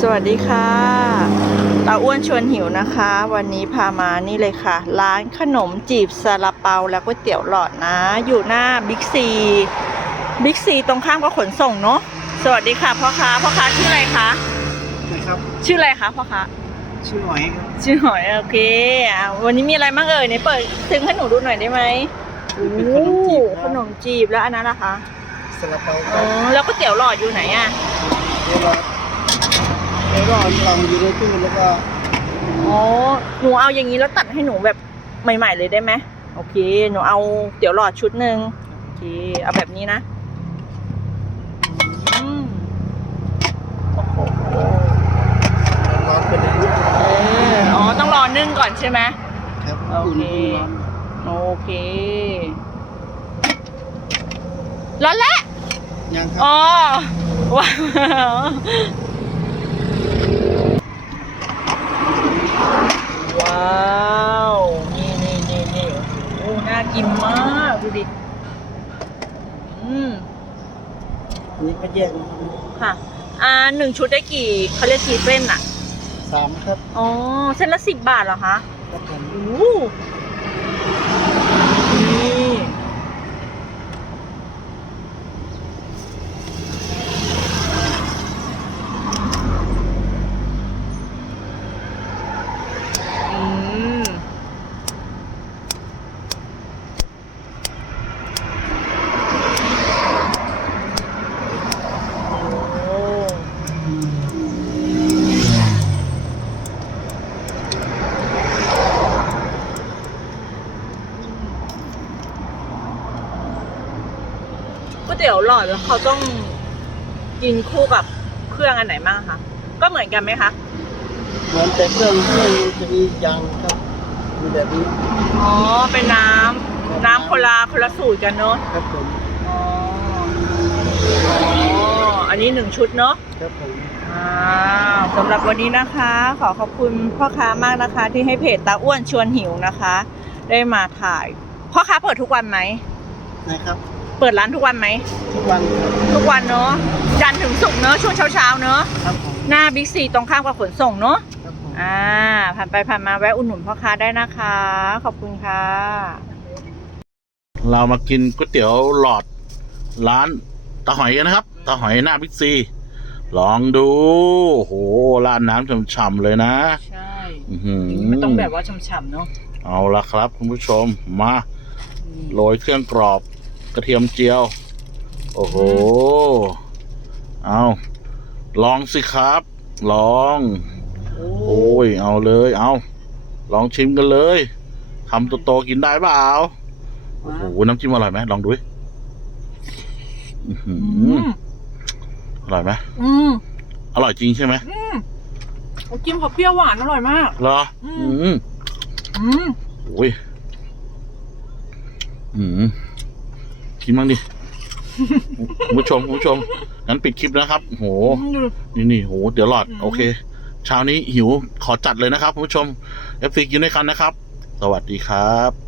สวัสดีค่ะตาอ้วนชวนหิวนะคะ วันนี้พามานี่เลยค่ะ ร้านขนมจีบซาลาเปาและก๋วยเตี๋ยวหลอดนะ อยู่หน้าบิ๊กซีบิ๊กซีตรงข้ามกับขนส่งเนาะสวัสดีค่ะพ่อค้าพ่อค้าชื่ออะไรคะนะครับ ชื่ออะไรคะพ่อค้าชื่อหอยครับชื่อหอยโอเคอะวันนี้มีอะไรบ้างเอ่ยเนี่ยเปิดถึงให้หนูดูหน่อยได้ไหมเป็นขนมจีบโอ้ขนมจีบแล้วอันนั้นนะคะซาลาเปาคอ๋รัอบแล้วก๋วยเตี๋ยวหลอดอยู่ไหนอะ เดี๋ยวเรา เดี๋ยวเราลังอยู่ในตู้แล้วก็อ๋อหนูเอาอย่างนี้แล้วตัดให้หนูแบบใหม่ ๆ เลยได้ไหมโอเค หนูเอาเดี๋ยวหลอดชุดหนึ่งโอเค เอาแบบนี้นะอืมโอ้โหร้อนเป็นนิดเอออ๋อต้องรอนึ่งก่อนใช่ไหมครับโอเคอุ่นๆร้อนโอเคร้อนแล้ว ยังครับอ๋อว้าวว้าว นี่นี่นี่นี่โอ้โหน่ากิน มากดูดิอืมอันนี้ก็แยกนะครับค่ะ อ่าหนึ่งชุดได้กี่เขาเรียกกี่เส้นอะสามครับ อ๋อ เส้นละสิบบาทเหรอคะครับผมโอ้นี่อืมโอ้ ก๋วยเตี๋ยวหลอดแล้วเขาต้องกินคู่กับเครื่องอันไหนบ้างคะก็เหมือนกันไหมคะเหมือนแต่เครื่องเครื่องจะมียางครับมีแบบนี้อ๋อเป็นน้ำน้ำคนละคนละสูตรกันเนอะครับผมอ๋ออ๋ออันนี้หนึ่งชุดเนอะครับผม อ่าสำหรับวันนี้นะคะ ขอขอบคุณพ่อค้ามากนะคะ ที่ให้เพจตาอ้วนชวนหิวนะคะ ได้มาถ่าย พ่อค้าเปิดทุกวันไหมนะครับ เปิดร้านทุกวันไหม ทุกวันครับทุกวันเนอะจันทร์ถึงศุกร์เนอะช่วงเช้าๆเนอะครับผมหน้าบิ๊กซีตรงข้ามกับขนส่งเนอะครับผม อ่า ผ่านไปผ่านมาแวะอุดหนุนพ่อค้าได้นะคะ ขอบคุณค่ะเรามากินก๋วยเตี๋ยวหลอดร้านตาหอยกันนะครับตาหอยหน้าบิ๊กซี ลองดูโอ้โหร้านน้ำฉ่ำๆเลยนะใช่อื้อหือมันต้องแบบว่าฉ่ำๆเนอะเอาละครับ คุณผู้ชมมาโรยเครื่องกรอบ กระเทียมเจียว โอ้โห เอาลองสิครับ ลอง โอ้ย เอาเลย เอา ลองชิมกันเลยทำโตๆกินได้เปล่า โอ้โห น้ำจิ้มอร่อยไหมลองดูดิอื้อหือือมอร่อยไหมอืมอร่อยจริงใช่ไหมอืมน้ำจิ้มเขาเปรี้ยวหวานอร่อยมาก เหรอ อือืมมอืมโอ้ยอืม กินบ้างดิ คุณผู้ชมคุณผู้ชมงั้นปิดคลิปนะครับ โห นี่นี่โห เดี๋ยวหลอด โอเค เช้านี้หิวขอจัดเลยนะครับคุณผู้ชม FC กินด้วยกันนะครับ สวัสดีครับ